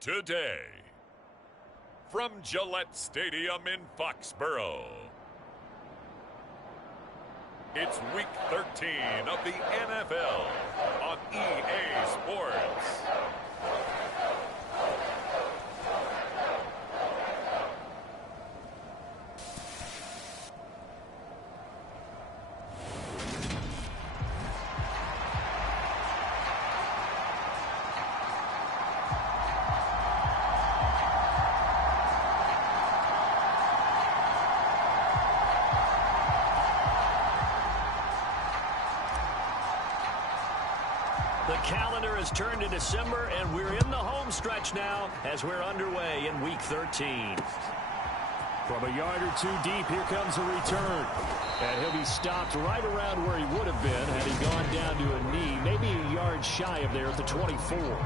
today. From Gillette Stadium in Foxborough, it's Week 13 of the NFL on EA Sports. The calendar has turned to December, and we're in the home stretch now as we're underway in Week 13. From a yard or two deep, here comes a return. And he'll be stopped right around where he would have been had he gone down to a knee, maybe a yard shy of there at the 24.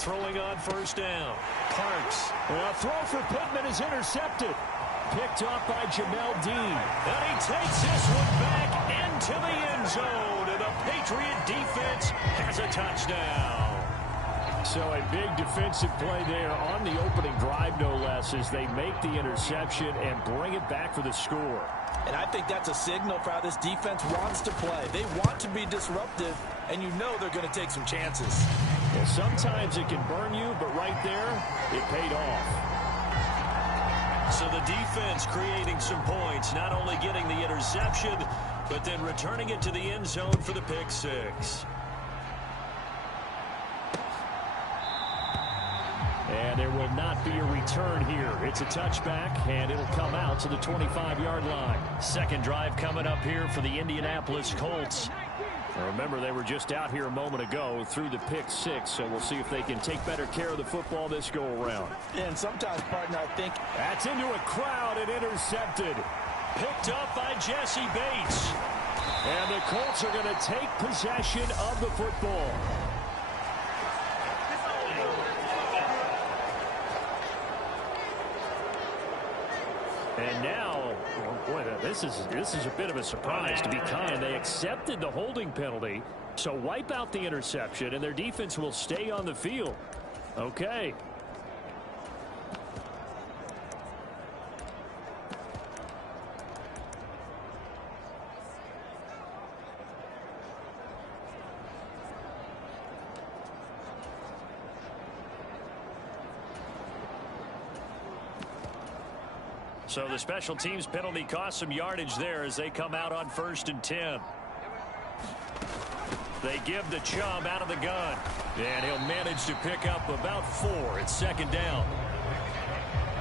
Throwing on first down. Parks. A throw for Pittman is intercepted. Picked off by Jamel Dean. And he takes this one back into the end zone. And the Patriot defense has a touchdown. So a big defensive play there on the opening drive, no less, as they make the interception and bring it back for the score. And I think that's a signal for how this defense wants to play. They want to be disruptive, and you know they're going to take some chances. Well, sometimes it can burn you, but right there, it paid off. So the defense creating some points, not only getting the interception, but then returning it to the end zone for the pick six. And there will not be a return here. It's a touchback, and it'll come out to the 25-yard line. Second drive coming up here for the Indianapolis Colts. Remember, they were just out here a moment ago through the pick six, so we'll see if they can take better care of the football this go-around. And sometimes, partner, I think that's into a crowd and intercepted. Picked up by Jesse Bates. And the Colts are going to take possession of the football. And now, boy, this is a bit of a surprise, to be kind. They accepted the holding penalty, so wipe out the interception, and their defense will stay on the field. Okay. So the special teams penalty cost some yardage there as they come out on 1st and 10. They give the Chubb out of the gun. And he'll manage to pick up about 4. It's 2nd down.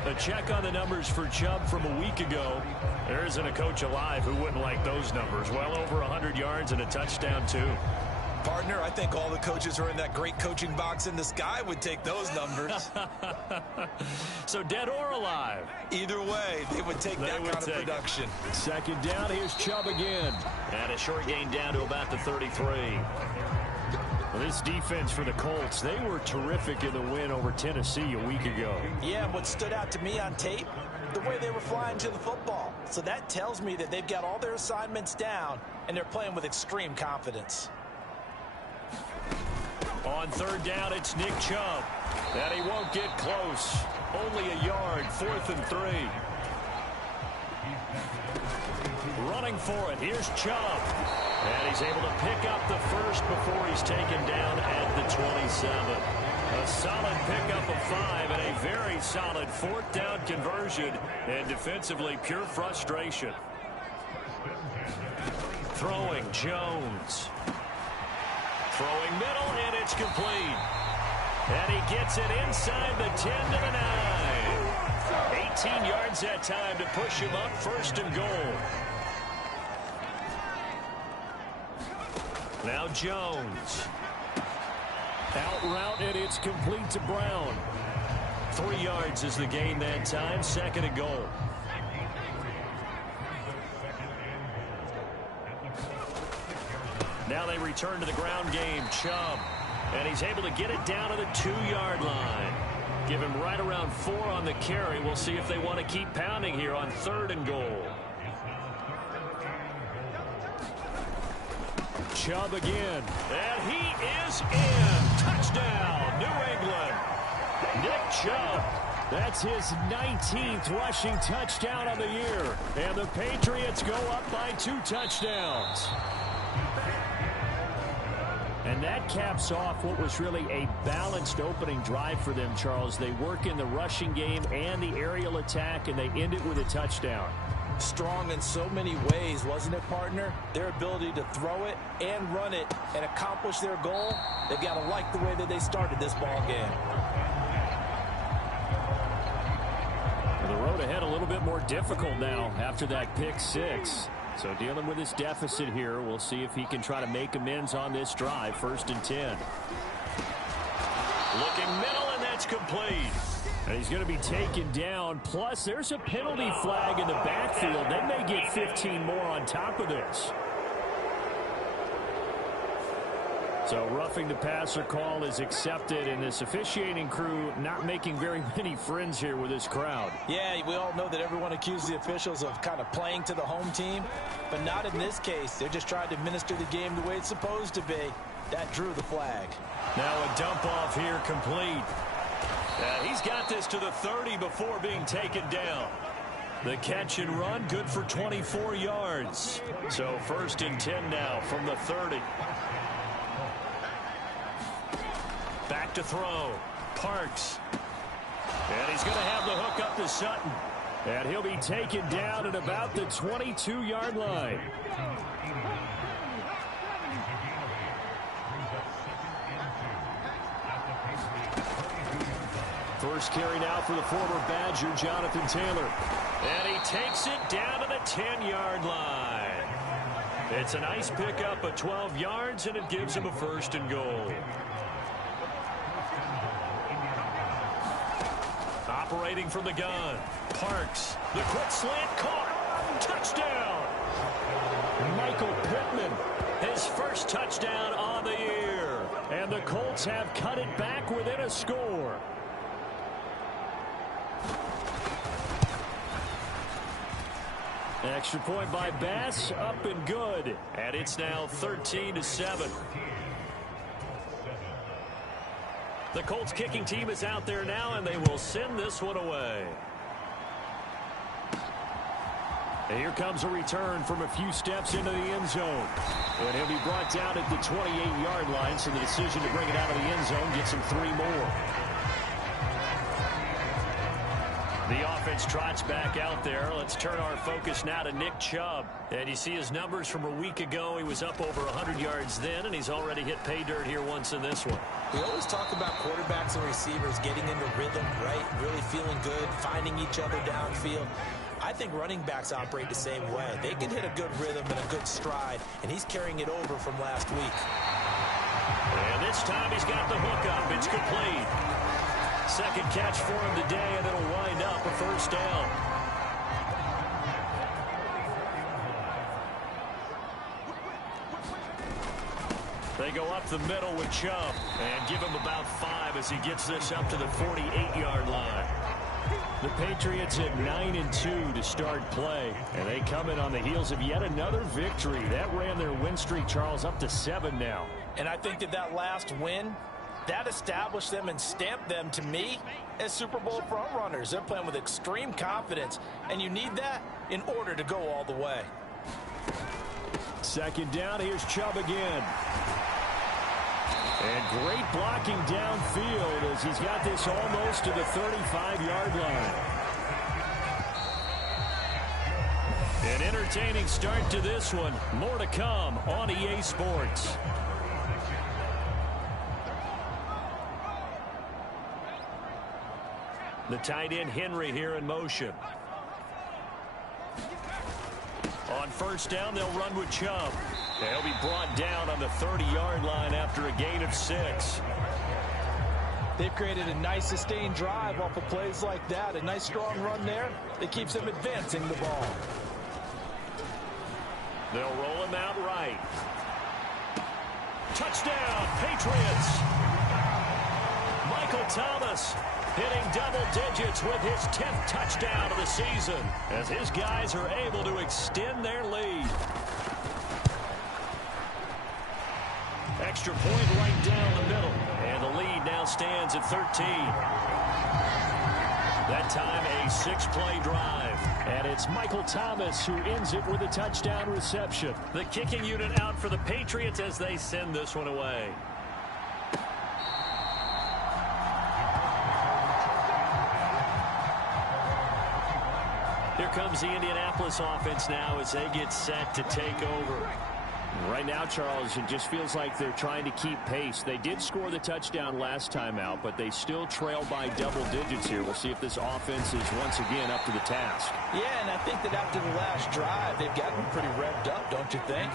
A check on the numbers for Chubb from a week ago. There isn't a coach alive who wouldn't like those numbers. Well over 100 yards and a touchdown, too. Partner, I think all the coaches who are in that great coaching box in the sky would take those numbers. So dead or alive? Either way, they would take that kind of production. 2nd down, here's Chubb again. And a short gain down to about the 33. Well, this defense for the Colts, they were terrific in the win over Tennessee a week ago. Yeah, and what stood out to me on tape, the way they were flying to the football. So that tells me that they've got all their assignments down, and they're playing with extreme confidence. On 3rd down, it's Nick Chubb. And he won't get close. Only a yard, 4th and 3. Running for it, here's Chubb. And he's able to pick up the first before he's taken down at the 27. A solid pickup of 5 and a very solid 4th down conversion. And defensively, pure frustration. Throwing, Jones. Throwing middle, and it's complete. And he gets it inside the 10 to the 9. 18 yards that time to push him up 1st and goal. Now Jones. Out route, and it's complete to Brown. 3 yards is the gain that time, 2nd and goal. Now they return to the ground game. Chubb. And he's able to get it down to the 2-yard line. Give him right around 4 on the carry. We'll see if they want to keep pounding here on 3rd and goal. Chubb again. And he is in. Touchdown, New England. Nick Chubb. That's his 19th rushing touchdown of the year. And the Patriots go up by 2 touchdowns. And that caps off what was really a balanced opening drive for them, Charles. They work in the rushing game and the aerial attack, and they end it with a touchdown. Strong in so many ways, wasn't it, partner? Their ability to throw it and run it and accomplish their goal, they've got to like the way that they started this ball game. The road ahead a little bit more difficult now after that pick 6. So dealing with this deficit here, we'll see if he can try to make amends on this drive. 1st and 10. Looking middle, and that's complete. And he's going to be taken down. Plus, there's a penalty flag in the backfield. They may get 15 more on top of this. So roughing the passer call is accepted, and this officiating crew not making very many friends here with this crowd. Yeah, we all know that everyone accuses the officials of kind of playing to the home team, but not in this case. They're just trying to administer the game the way it's supposed to be. That drew the flag. Now a dump off here complete. He's got this to the 30 before being taken down. The catch and run good for 24 yards. So 1st and 10 now from the 30. Back to throw. Parks. And he's going to have the hook up to Sutton. And he'll be taken down at about the 22-yard line. First carry now for the former Badger, Jonathan Taylor. And he takes it down to the 10-yard line. It's a nice pickup of 12 yards, and it gives him a 1st and goal. Operating from the gun. Parks. The quick slant caught. Touchdown. Michael Pittman. His first touchdown on the year. And the Colts have cut it back within a score. Extra point by Bass. Up and good. And it's now 13-7. The Colts kicking team is out there now, and they will send this one away. And here comes a return from a few steps into the end zone. And he'll be brought down at the 28-yard line, so the decision to bring it out of the end zone gets him 3 more. The offense trots back out there. Let's turn our focus now to Nick Chubb. And you see his numbers from a week ago. He was up over 100 yards then, and he's already hit pay dirt here once in this one. We always talk about quarterbacks and receivers getting into rhythm, right? Really feeling good, finding each other downfield. I think running backs operate the same way. They can hit a good rhythm and a good stride, and he's carrying it over from last week. And this time he's got the hook up. It's complete. Second catch for him today, and it'll wind up a 1st down. They go up the middle with Chubb and give him about 5 as he gets this up to the 48-yard line. The Patriots at 9-2 to start play, and they come in on the heels of yet another victory. That ran their win streak, Charles, up to 7 now. And I think that last win, that established them and stamped them, to me, as Super Bowl front runners. They're playing with extreme confidence, and you need that in order to go all the way. 2nd down, here's Chubb again. And great blocking downfield as he's got this almost to the 35-yard line. An entertaining start to this one. More to come on EA Sports. The tight end Henry here in motion. On 1st down, they'll run with Chubb. He'll be brought down on the 30-yard line after a gain of 6. They've created a nice sustained drive off of plays like that. A nice strong run there that keeps them advancing the ball. They'll roll him out right. Touchdown, Patriots. Michael Thomas. hitting double digits with his 10th touchdown of the season as his guys are able to extend their lead. Extra point right down the middle, and the lead now stands at 13. That time a 6-play drive. And it's Michael Thomas who ends it with a touchdown reception. The kicking unit out for the Patriots as they send this one away. Here comes the Indianapolis offense now as they get set to take over. Right now, Charles, it just feels like they're trying to keep pace. They did score the touchdown last time out, but they still trail by double digits here. We'll see if this offense is once again up to the task. Yeah, and I think that after the last drive, they've gotten pretty revved up, don't you think?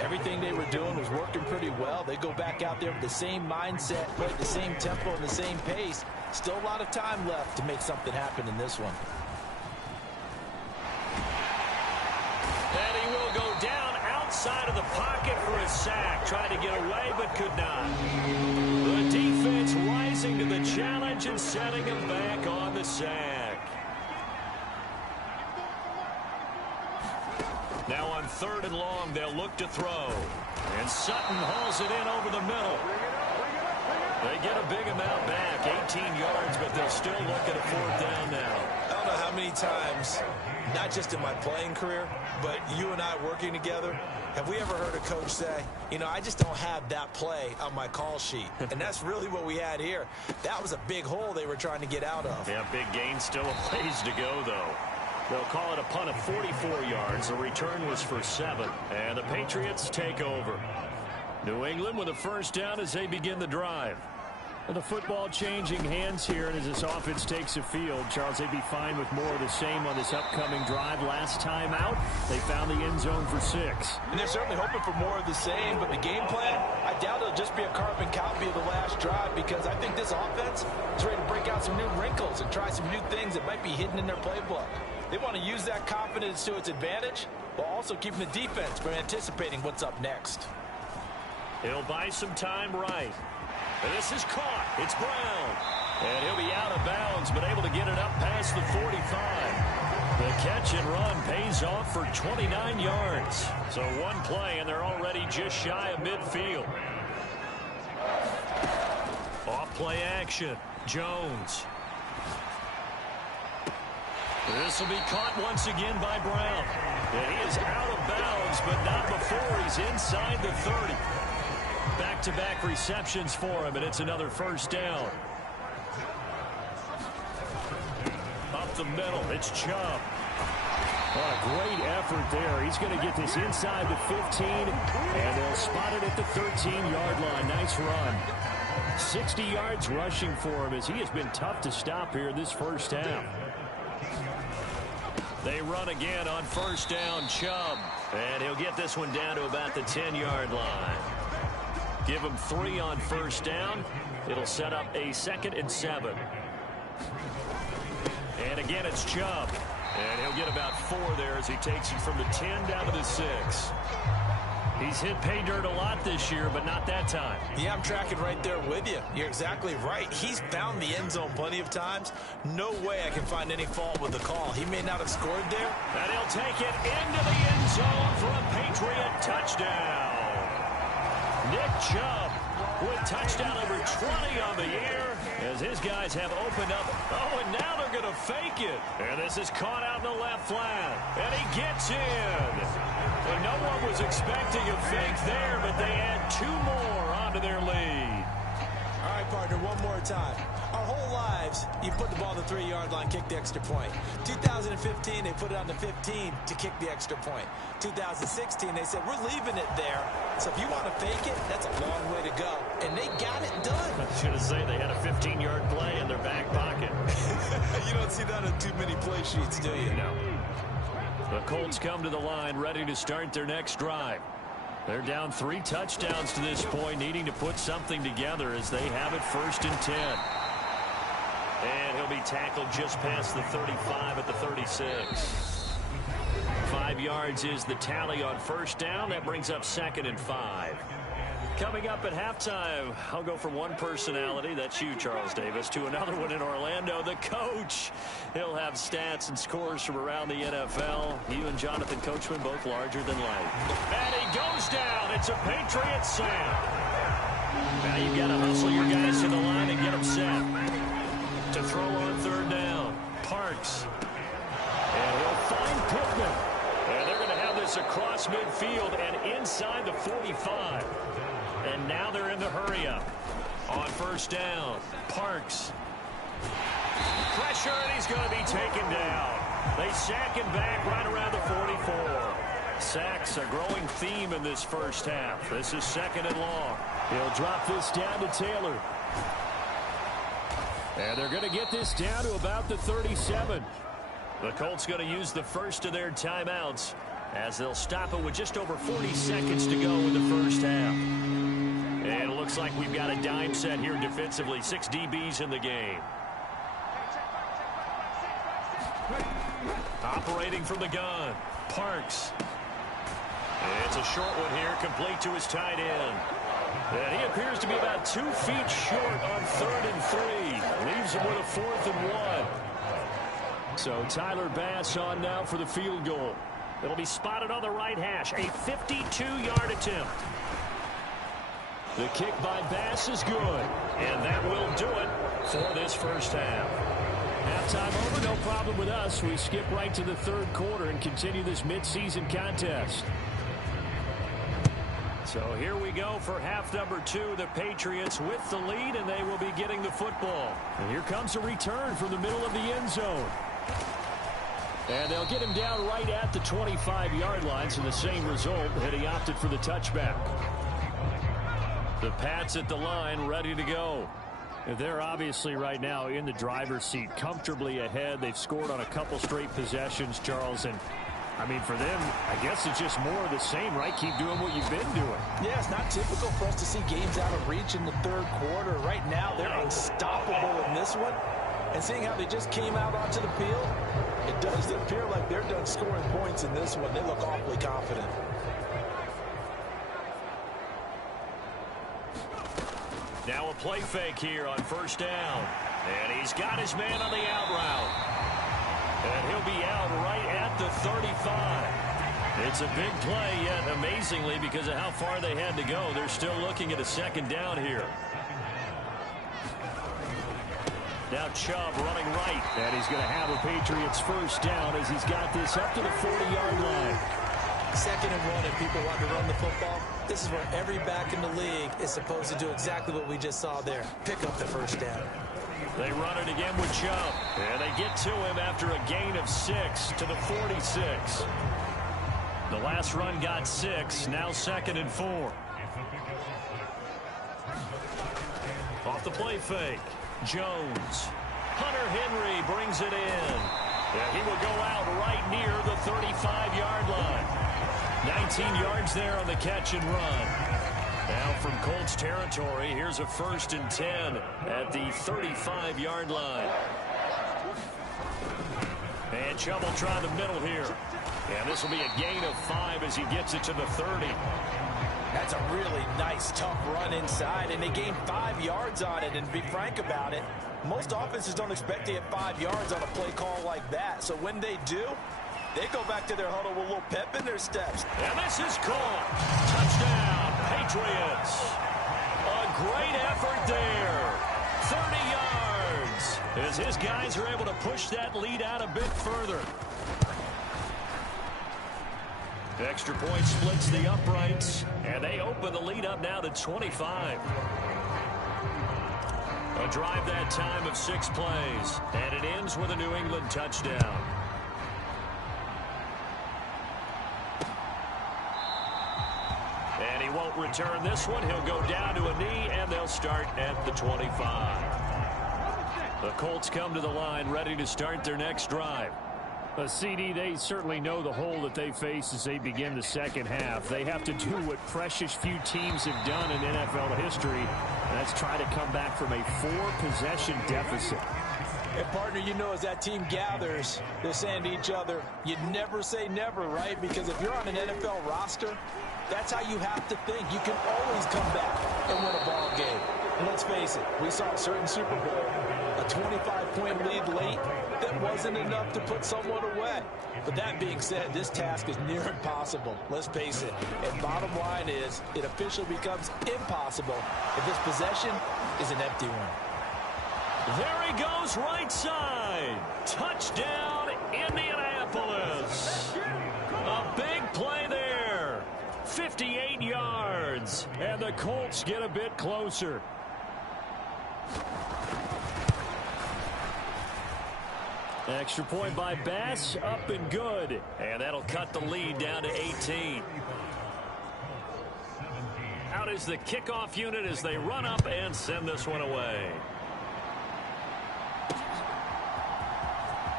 Everything they were doing was working pretty well. They go back out there with the same mindset, play at the same tempo and the same pace. Still a lot of time left to make something happen in this one. And he will go down outside of the pocket for a sack. Tried to get away, but could not. The defense rising to the challenge and setting him back on the sack. Now on 3rd and long, they'll look to throw. And Sutton hauls it in over the middle. They get a big amount back, 18 yards, but they'll still look at a 4th down now. I don't know how many times, not just in my playing career, but you and I working together, have we ever heard a coach say, you know, I just don't have that play on my call sheet. And that's really what we had here. That was a big hole they were trying to get out of. Yeah, big gain, still a ways to go, though. They'll call it a punt of 44 yards. The return was for 7. And the Patriots take over. New England with a 1st down as they begin the drive. And the football changing hands here, and as this offense takes the field, Charles, they'd be fine with more of the same on this upcoming drive. Last time out, they found the end zone for 6. And they're certainly hoping for more of the same, but the game plan, I doubt it'll just be a carbon copy of the last drive, because I think this offense is ready to break out some new wrinkles and try some new things that might be hidden in their playbook. They want to use that confidence to its advantage, while also keeping the defense from anticipating what's up next. He'll buy some time right. This is caught. It's Brown. And he'll be out of bounds, but able to get it up past the 45. The catch and run pays off for 29 yards. So one play, and they're already just shy of midfield. Off play action. Jones. This will be caught once again by Brown. And he is out of bounds, but not before he's inside the 30. Back-to-back receptions for him, and it's another 1st down. Up the middle, it's Chubb. What a great effort there. He's going to get this inside the 15, and they'll spot it at the 13-yard line. Nice run. 60 yards rushing for him as he has been tough to stop here this 1st half. They run again on 1st down, Chubb. And he'll get this one down to about the 10-yard line. Give him 3 on 1st down. It'll set up a 2nd and 7. And again, it's Chubb. And he'll get about 4 there as he takes it from the 10 down to the 6. He's hit pay dirt a lot this year, but not that time. Yeah, I'm tracking right there with you. You're exactly right. He's found the end zone plenty of times. No way I can find any fault with the call. He may not have scored there. And he'll take it into the end zone for a Patriot touchdown. Nick Chubb with touchdown number 20 on the year as his guys have opened up. Oh, and now they're going to fake it. And this is caught out in the left flat. And he gets in. And no one was expecting a fake there, but they add 2 more onto their lead. All right, partner, one more time. Our whole lives, you put the ball on the 3-yard line, kick the extra point. 2015, they put it on the 15 to kick the extra point. 2016, they said, we're leaving it there. So if you want to fake it, that's a long way to go. And they got it done. I should have said they had a 15-yard play in their back pocket. You don't see that on too many play sheets, do you? No. The Colts come to the line ready to start their next drive. They're down 3 touchdowns to this point, needing to put something together as they have it 1st and 10. And he'll be tackled just past the 35 at the 36. 5 yards is the tally on 1st down. That brings up 2nd and 5. Coming up at halftime, I'll go from one personality, that's you, Charles Davis, to another one in Orlando, the coach. He'll have stats and scores from around the NFL. You and Jonathan Coachman both larger than life. And he goes down. It's a Patriots slam. Now you've got to hustle your guys to the line and get them set. To throw on third down, Parks. And he'll find Pittman. And they're going to have this across midfield and inside the 45. And now they're in the hurry-up. On first down, Parks. Pressure, and he's going to be taken down. They sack him back right around the 44. Sacks a growing theme in this first half. This is second and long. He'll drop this down to Taylor. And they're going to get this down to about the 37. The Colts going to use the first of their timeouts as they'll stop it with just over 40 seconds to go in the first half. And it looks like we've got a dime set here defensively. 6 DBs in the game. Operating from the gun, Parks. It's a short one here, complete to his tight end. And he appears to be about 2 feet short on 3rd and 3. Leaves him with a 4th and 1. So Tyler Bass on now for the field goal. It'll be spotted on the right hash. A 52-yard attempt. The kick by Bass is good. And that will do it for this first half. Halftime over, no problem with us. We skip right to the third quarter and continue this midseason contest. So here we go for half number 2. The Patriots with the lead, and they will be getting the football. And here comes a return from the middle of the end zone. And they'll get him down right at the 25-yard line, so the same result, and he opted for the touchback. The Pats at the line, ready to go. They're obviously right now in the driver's seat, comfortably ahead. They've scored on a couple straight possessions, Charles, and I mean, for them, I guess it's just more of the same, right? Keep doing what you've been doing. Yeah, it's not typical for us to see games out of reach in the third quarter. Right now, they're unstoppable in this one. And seeing how they just came out onto the field, it does appear like they're done scoring points in this one. They look awfully confident. Now a play fake here on first down. And he's got his man on the out route. And he'll be out right at the 35. It's a big play, yet amazingly, because of how far they had to go, they're still looking at a second down here. Now Chubb running right. And he's going to have a Patriots first down as he's got this up to the 40-yard line. 2nd and 1, if people want to run the football, this is where every back in the league is supposed to do exactly what we just saw there. Pick up the first down. They run it again with Chubb. And they get to him after a gain of 6 to the 46. The last run got 6. Now 2nd and 4. Off the play fake. Jones. Hunter Henry brings it in. And he will go out right near the 35-yard line. 19 yards there on the catch and run. Now from Colts territory, here's a 1st and 10 at the 35-yard line. And Chubb will try the middle here. And this will be a gain of 5 as he gets it to the 30. That's a really nice, tough run inside, and they gained 5 yards on it. And to be frank about it, most offenses don't expect to get 5 yards on a play call like that. So when they do, they go back to their huddle with a little pep in their steps. And this is caught. Touchdown, Patriots. A great effort there. 30 yards as his guys are able to push that lead out a bit further. Extra point splits the uprights, and they open the lead up now to 25. A drive that time of 6 plays, and it ends with a New England touchdown. And he won't return this one. He'll go down to a knee, and they'll start at the 25. The Colts come to the line, ready to start their next drive. CD, they certainly know the hole that they face as they begin the second half. They have to do what precious few teams have done in NFL history. That's try to come back from a 4-possession deficit. And partner, you know, as that team gathers, they're saying to each other, you never say never, right? Because if you're on an NFL roster, that's how you have to think. You can always come back and win a ball game. And let's face it, we saw a certain Super Bowl, a 25-point lead late that wasn't enough to put someone away. But that being said, this task is near impossible. Let's face it. And bottom line is, it officially becomes impossible if this possession is an empty one. There he goes, right side. Touchdown, Indianapolis. A big play there. 58 yards. And the Colts get a bit closer. Extra point by Bass, up and good. And that'll cut the lead down to 18. Out is the kickoff unit as they run up and send this one away.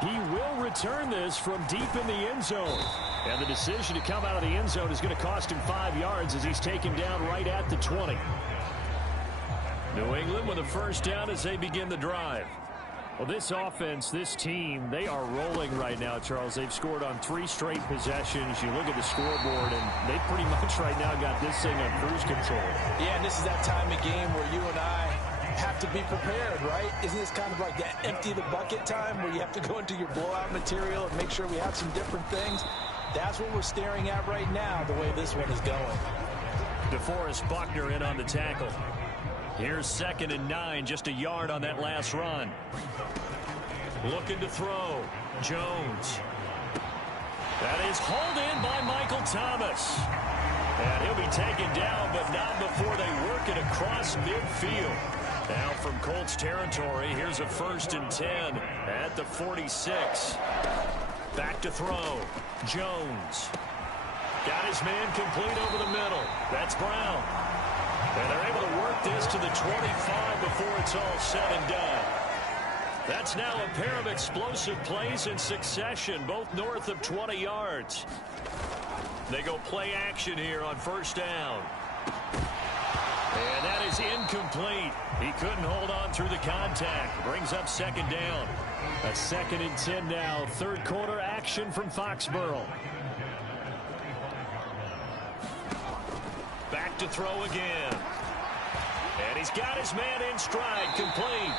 He will return this from deep in the end zone. And the decision to come out of the end zone is going to cost him 5 yards as he's taken down right at the 20. New England with a first down as they begin the drive. Well, this offense, this team, they are rolling right now, Charles. They've scored on 3 straight possessions. You look at the scoreboard, and they pretty much right now got this thing on cruise control. Yeah, and this is that time of game where you and I have to be prepared, right? Isn't this kind of like that empty the bucket time where you have to go into your blowout material and make sure we have some different things? That's what we're staring at right now, the way this one is going. DeForest Buckner in on the tackle. Here's 2nd and 9, just a yard on that last run. Looking to throw. Jones. That is hauled in by Michael Thomas. And he'll be taken down, but not before they work it across midfield. Now from Colts territory, here's a 1st and 10 at the 46. Back to throw. Jones. Got his man complete over the middle. That's Brown. And they're able to work this to the 25 before it's all said and done. That's now a pair of explosive plays in succession, both north of 20 yards. They go play action here on 1st down. And that is incomplete. He couldn't hold on through the contact. Brings up 2nd down. A 2nd and 10 now. 3rd quarter action from Foxborough. Back to throw again. And he's got his man in stride, complete.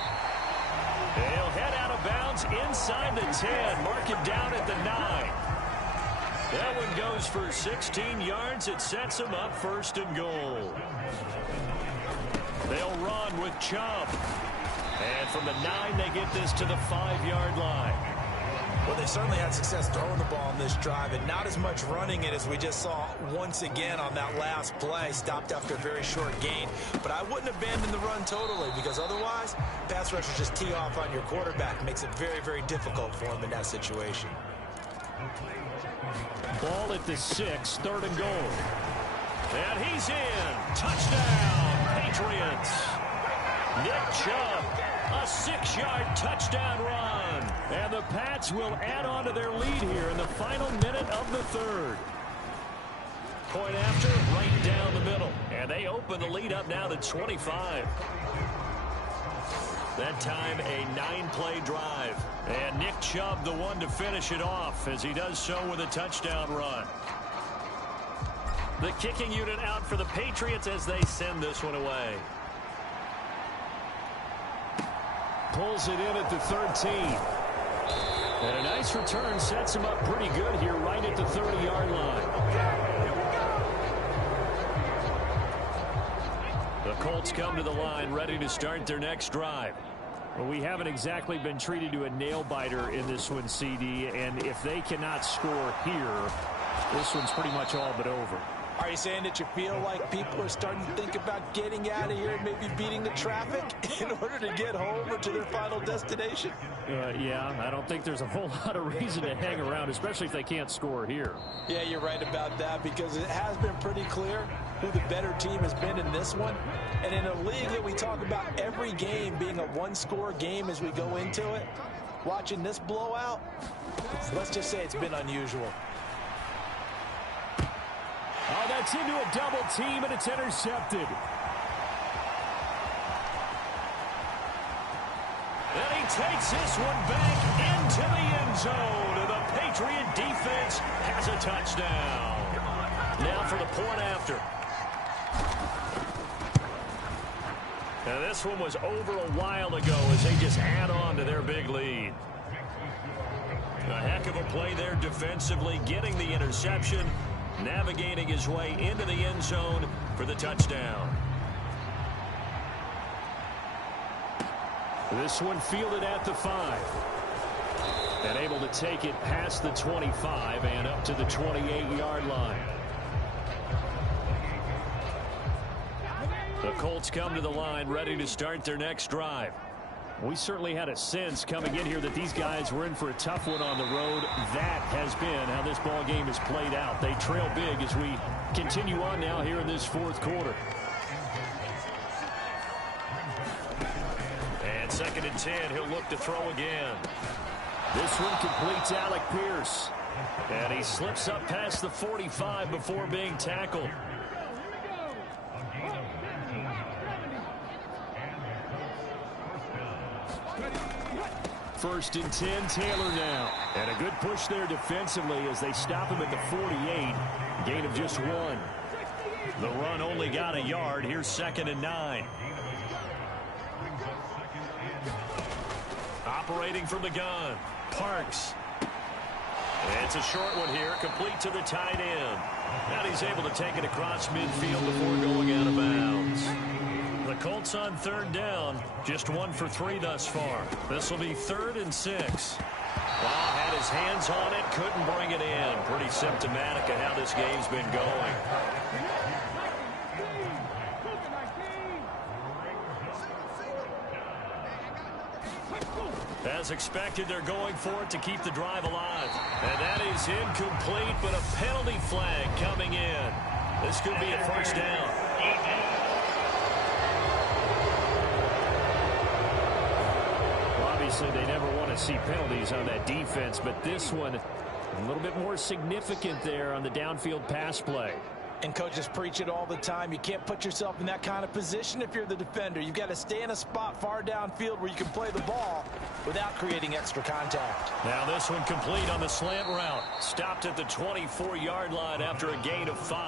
And he'll head out of bounds inside the 10. Mark him down at the 9. That one goes for 16 yards. It sets him up 1st and goal. They'll run with Chubb. And from the 9, they get this to the 5-yard line. Well, they certainly had success throwing the ball in this drive, and not as much running it as we just saw once again on that last play. Stopped after a very short gain. But I wouldn't abandon the run totally, because otherwise, pass rushers just tee off on your quarterback. Makes it very, very difficult for him in that situation. Ball at the 6, 3rd and goal. And he's in. Touchdown, Patriots. Nick Chubb, a 6-yard touchdown run. And the Pats will add on to their lead here in the final minute of the 3rd. Point after, right down the middle. And they open the lead up now to 25. That time, a 9-play drive. And Nick Chubb, the one to finish it off, as he does so with a touchdown run. The kicking unit out for the Patriots as they send this one away. Pulls it in at the 13. And a nice return sets him up pretty good here right at the 30-yard line. The Colts come to the line ready to start their next drive. Well, we haven't exactly been treated to a nail-biter in this one, CD, and if they cannot score here, this one's pretty much all but over. Are you saying that you feel like people are starting to think about getting out of here and maybe beating the traffic in order to get home or to their final destination? Yeah, I don't think there's a whole lot of reason to hang around, especially if they can't score here. Yeah, you're right about that, because it has been pretty clear who the better team has been in this one. And in a league that we talk about every game being a one-score game as we go into it, watching this blowout, let's just say it's been unusual. Oh, that's into a double team, and it's intercepted. And he takes this one back into the end zone. The Patriot defense has a touchdown. Now for the point after. Now this one was over a while ago as they just add on to their big lead. A heck of a play there defensively, getting the interception, navigating his way into the end zone for the touchdown. This one fielded at the 5. And able to take it past the 25 and up to the 28-yard line. The Colts come to the line ready to start their next drive. We certainly had a sense coming in here that these guys were in for a tough one on the road. That has been how this ball game has played out. They trail big as we continue on now here in this fourth quarter. And 2nd and 10, he'll look to throw again. This one completes Alec Pierce. And he slips up past the 45 before being tackled. First and 10, Taylor now. And a good push there defensively as they stop him at the 48. Gain of just 1. The run only got a yard. Here's 2nd and 9. Operating from the gun, Parks. It's a short one here, complete to the tight end. Now he's able to take it across midfield before going out of bounds. The Colts on 3rd down, just 1 for 3 thus far. This will be 3rd and 6. Ball had his hands on it, couldn't bring it in. Pretty symptomatic of how this game's been going. As expected, they're going for it to keep the drive alive. And that is incomplete, but a penalty flag coming in. This could be a first down. Well, obviously, they never want to see penalties on that defense, but this one a little bit more significant there on the downfield pass play. And coaches preach it all the time. You can't put yourself in that kind of position if you're the defender. You've got to stay in a spot far downfield where you can play the ball without creating extra contact. Now this one complete on the slant route. Stopped at the 24-yard line after a gain of 5.